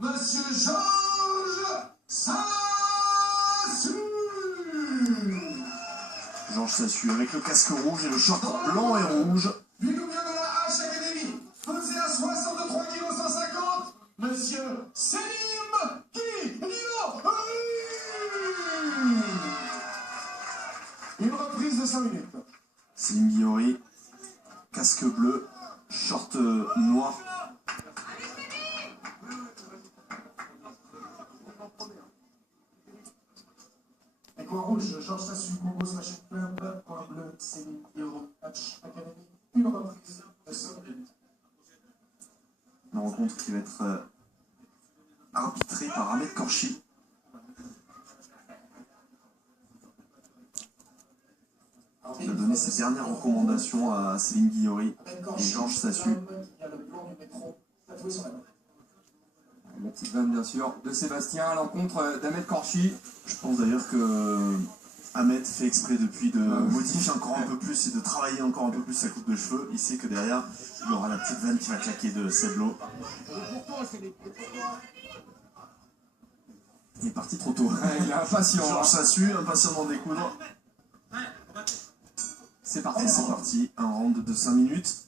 Monsieur Georges Sassu. Georges Sassu avec le casque rouge et le short blanc et rouge. Vu nous vient de la H Academy, pesé à 63 kg 150, Monsieur Selim Guillaury. Une reprise de 5 minutes. Selim Guillaury, casque bleu, short noir. Et coin rouge, Georges Sassu, Congo Slash Club, coin bleu, Selim Guillaury, H Academy. Une reprise de 5 minutes. Une rencontre qui va être arbitrée par Ahmed Korchi. Il a donné ses dernières recommandations à Selim Guillaury et Georges Sassu. La petite vanne bien sûr de Sébastien à l'encontre d'Ahmed Korchi. Je pense d'ailleurs que Ahmed fait exprès depuis de modifier encore un peu plus et de travailler encore un peu plus sa coupe de cheveux. Il sait que derrière, il aura la petite vanne qui va claquer de Seblo. Il est parti trop tôt. Il est impatient. Georges Sassu, impatient d'en découdre. C'est parti. Et c'est parti, un round de 5 minutes.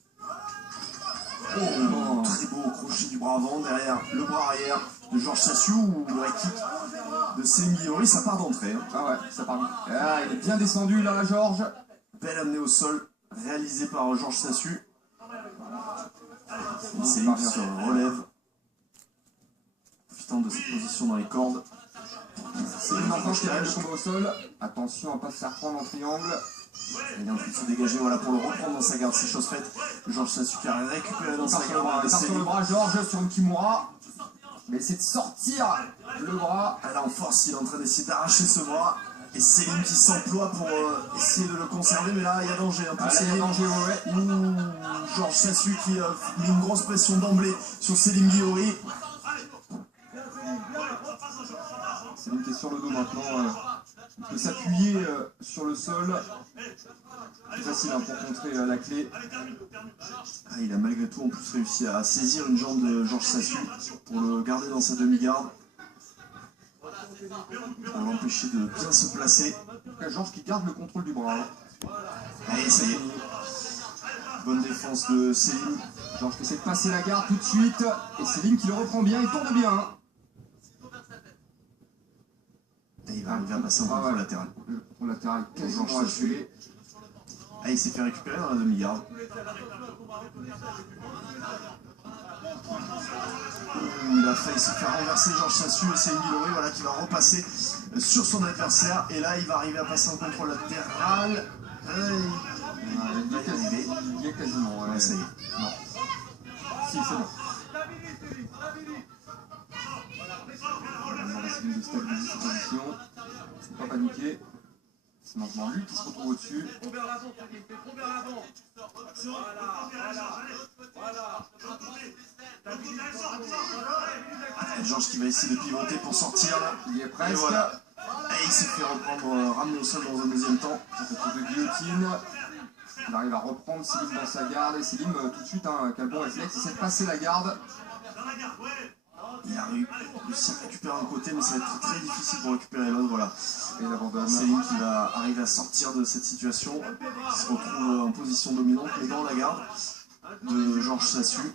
Oh, très beau crochet du bras avant, derrière le bras arrière de Georges Sassu ou le high kick de Selim Guillaury, ça part d'entrée. Ah ouais, ça part vite. Ah, il est bien descendu là, Georges. Belle amenée au sol, réalisée par Georges Sassu. Selim qui se relève, profitant de cette position dans les cordes. C'est une enfant qui arrive le combat au sol. Attention à ne pas se faire prendre en triangle. Il est en train de se dégager voilà, pour le reprendre dans sa garde, c'est chose faite. Georges Sassu qui a récupéré dans sa garde. Il part sur le bras, Georges, sur une Kimura. Mais c'est de sortir le bras. Là en force, il est en train d'essayer d'arracher ce bras. Et Selim qui s'emploie pour essayer de le conserver, mais là il y a danger. Ah, là, il y a danger, ouais. Ouh, Georges Sassu qui met une grosse pression d'emblée sur Selim Guillaury. Selim qui est sur le dos maintenant. Il peut s'appuyer sur le sol. C'est facile hein, pour contrer la clé. Ah, il a malgré tout en plus réussi à saisir une jambe de Georges Sassu pour le garder dans sa demi-garde. Pour l'empêcher de bien se placer. Georges qui garde le contrôle du bras. Hein. Allez, ça y est. Bonne défense de Selim. Georges qui essaie de passer la garde tout de suite. Et Selim qui le reprend bien, il tourne bien. Hein. Et il va arriver à passer en contrôle latéral. Le contrôle latéral quasiment achevé. Ah, il s'est fait récupérer dans la demi-garde. Il a failli se faire renverser Georges Sassu et c'est Guillaury voilà, qui va repasser sur son adversaire. Et là, il va arriver à passer en contrôle latéral. Il va y arriver. Il y est quasiment. Ouais, ça y est. Non. Si, c'est bon. On va essayer de stabiliser cette position. C'est pas paniquer. C'est maintenant lui qui se retrouve au-dessus. Georges qui va essayer de pivoter pour sortir là. Il y est presque. Et voilà. Et il s'est fait reprendre, ramener au sol dans un deuxième temps. Cette attaque de guillotine. Il arrive à reprendre Selim dans sa garde. Et Selim, tout de suite, hein, quel bon réflexe, il essaie de passer la garde. Il a réussi à récupérer un côté, mais ça va être très difficile pour récupérer l'autre. Voilà. Et il abandonne. Selim qui va arriver à sortir de cette situation. Il se retrouve en position dominante, mais dans la garde de Georges Sassu.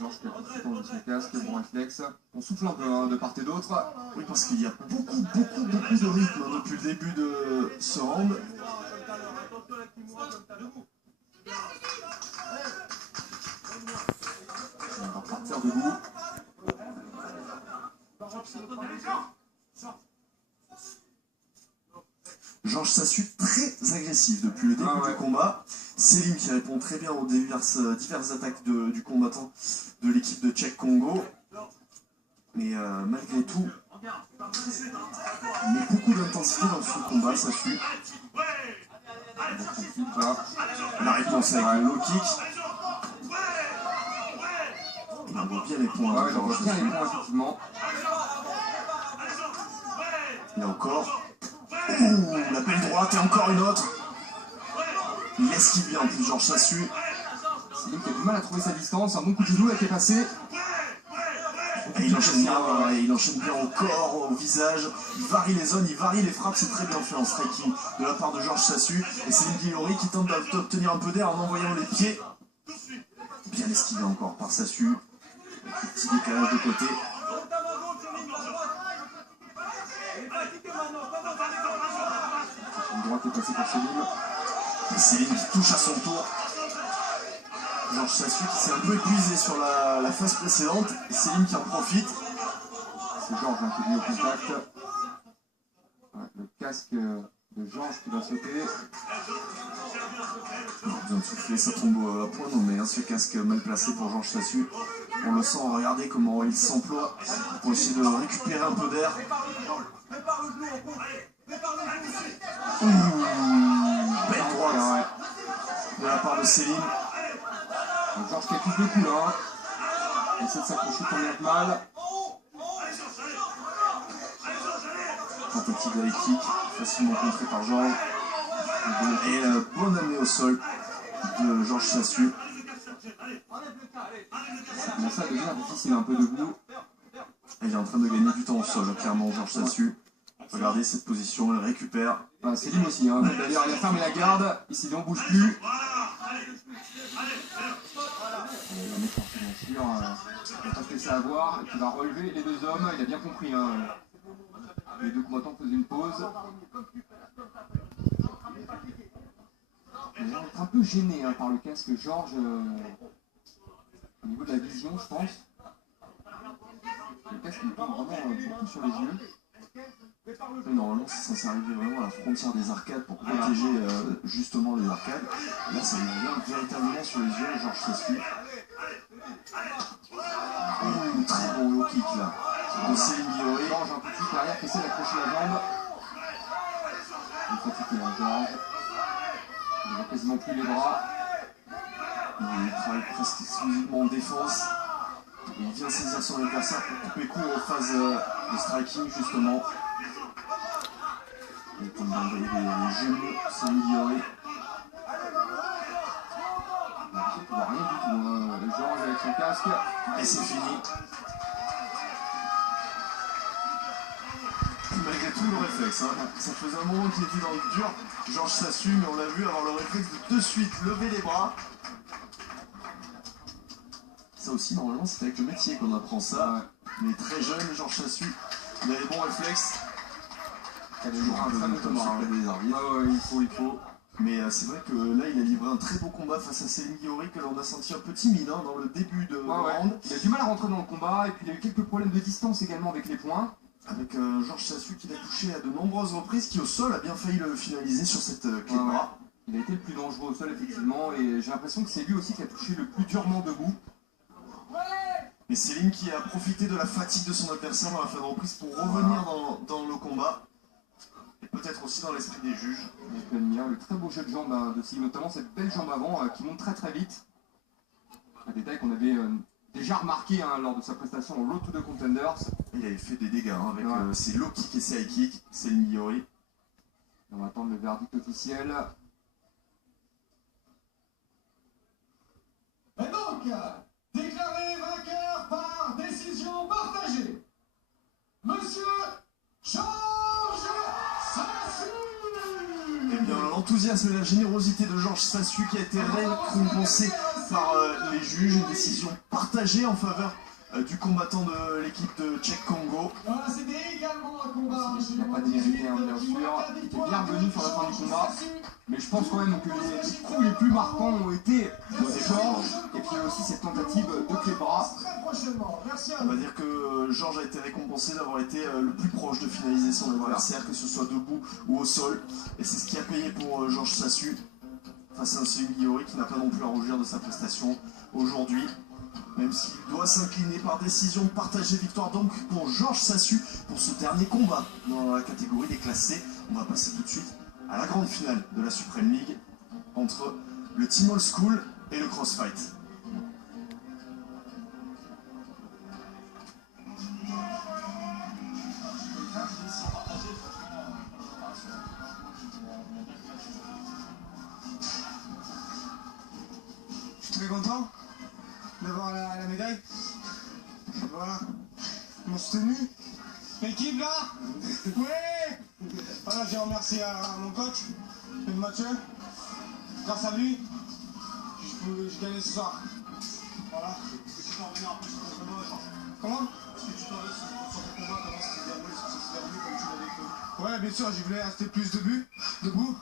Georges qui a tout de suite enlevé son casque, bon réflexe. On souffle un peu hein, de part et d'autre. Oui, parce qu'il y a beaucoup de rythme hein, depuis le début de ce round. On va repartir debout. Georges Sassu très agressif depuis le début du combat. Selim qui répond très bien aux diverses attaques du combattant de l'équipe de Tchèque Congo. Mais malgré tout, il met beaucoup d'intensité dans ce combat, Sassu. La réponse avec le low kick. Il envoie bien les points. Ouais, il envoie bien les points, effectivement. Et encore. Ouh, la belle droite et encore une autre. Il esquive bien en plus Georges Sassu. Selim qui a du mal à trouver sa distance. Un bon coup de genou là qui est passé. Et il enchaîne bien, ouais, il enchaîne bien au corps, au visage, il varie les zones, il varie les frappes, c'est très bien fait en striking de la part de Georges Sassu. Et Céline Guillory qui tente d'obtenir un peu d'air en envoyant les pieds. Bien esquivé encore par Sassu, avec le petit décalage de côté. Une droite est passée pour Céline. Et Céline qui touche à son tour. Georges Sassu qui s'est un peu épuisé sur la phase précédente. Et Céline qui en profite. C'est Georges qui est mis au contact. Ouais, le casque de Georges qui va sauter. Il a besoin de souffler, ça tombe à point nommé, hein, ce casque mal placé pour Georges Sassu. On le sent, regardez comment il s'emploie pour essayer de récupérer un peu d'air. Belle droite de la part de Céline. Donc Georges qui accuse le coup là. Il essaie de s'accrocher tant bien que mal. Tentative d'aller kick, facilement contrée par Georges. Et la bonne amenée au sol de Georges Sassu. Ça commence à devenir difficile un peu debout. Il est en train de gagner du temps au sol, clairement, Georges Sassu. Regardez cette position, il récupère. Ah, Céline aussi, hein. D'ailleurs il a fermé la garde. Ici on bouge plus. Il va mettre partout bien sûr. Il va pas se laisser avoir. Et puis il va relever les deux hommes. Il a bien compris. Hein. Les deux combattants faisaient une pause. Il va être un peu gêné hein, par le casque Georges au niveau de la vision, je pense. Le casque il tombe vraiment beaucoup sur les yeux. Et normalement, c'est censé arriver vraiment à la frontière des arcades pour protéger justement les arcades. Là, ça lui vient véritablement sur les yeux, Georges Sassu. Très bon low kick là. De Céline Guillory. Georges un peu plus derrière qui essaie d'accrocher la jambe. Il fatigue Georges. Il n'a quasiment plus les bras. Il travaille presque exclusivement en défense. Et il vient saisir son adversaire pour couper court aux phases de striking justement. Il tente d'envoyer les genoux, Céline Guillory. Il ne voit rien du tout, hein. Georges avec son casque. Et c'est fini. Malgré tout le réflexe, hein. Ça faisait un moment qu'il était dans le dur, Georges Sassu, mais on l'a vu avoir le réflexe de suite lever les bras. Ça aussi, normalement, c'est avec le métier qu'on apprend ça. Mais très jeune, Georges Sassu, il a les bons réflexes. Il a toujours un très bon combat. Des arbitres. Ah ouais, il faut. Mais c'est vrai que là, il a livré un très beau combat face à Céline Guillory que l'on a senti un peu timide hein, dans le début de round. Il a du mal à rentrer dans le combat et puis il a eu quelques problèmes de distance également avec les poings. Avec Georges Sassu qui l'a touché à de nombreuses reprises, qui au sol a bien failli le finaliser sur cette clé de bras. Il a été le plus dangereux au sol effectivement et j'ai l'impression que c'est lui aussi qui a touché le plus durement debout. Mais Céline qui a profité de la fatigue de son adversaire dans la fin de reprise pour revenir dans le combat. Et peut-être aussi dans l'esprit des juges. Le très beau jeu de jambes hein, de Céline, notamment cette belle jambe avant qui monte très très vite. Un détail qu'on avait déjà remarqué hein, lors de sa prestation au Road to the Contenders. Il avait fait des dégâts hein, avec ses low kicks et ses high kicks, Céline Guillory. On va attendre le verdict officiel. Et donc, déclaré vainqueur par décision partagée, Monsieur Georges Sassu. Eh bien, l'enthousiasme et la générosité de Georges Sassu qui a été récompensé par les juges, une décision partagée en faveur du combattant de l'équipe de Tchèque Congo. Voilà, c'était également un combat. Il n'a pas démérité, hein, bien sûr. Il était bien revenu sur la fin du combat. Mais je pense quand même que les coups les plus marquants ont été Georges et puis aussi cette tentative de clé de bras. On va dire que Georges a été récompensé d'avoir été le plus proche de finaliser son adversaire, que ce soit debout ou au sol. Et c'est ce qui a payé pour Georges Sassu face à un Céline Guillory qui n'a pas non plus à rougir de sa prestation aujourd'hui. Même s'il doit s'incliner par décision partagée, victoire donc pour Georges Sassu pour ce dernier combat dans la catégorie des classés. On va passer tout de suite à la grande finale de la Supreme League entre le Team Old School et le Crossfight. Je suis très content d'avoir la médaille. Voilà. Ils m'ont soutenu. L'équipe là. Ouais. Voilà, j'ai remercié à mon coach, Mathieu. Grâce à lui, je gagnais ce soir. Voilà. Est-ce que tu peux revenir un peu sur ton combat? Comment? Est-ce que tu peux revenir sur ton combat? Comment ça s'est déroulé? Est-ce que ça s'est déroulé comme tu l'avais prévu? Ouais, bien sûr, je voulais rester plus debout.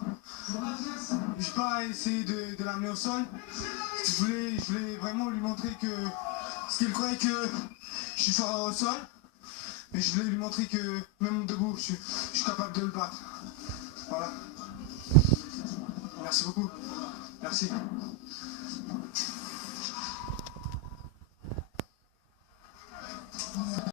J'ai pas essayé de l'amener au sol. Je voulais vraiment lui montrer que... Parce qu'il croyait que je suis fort au sol. Mais je voulais lui montrer que même debout, je suis capable de le battre. Voilà. Merci beaucoup. Merci.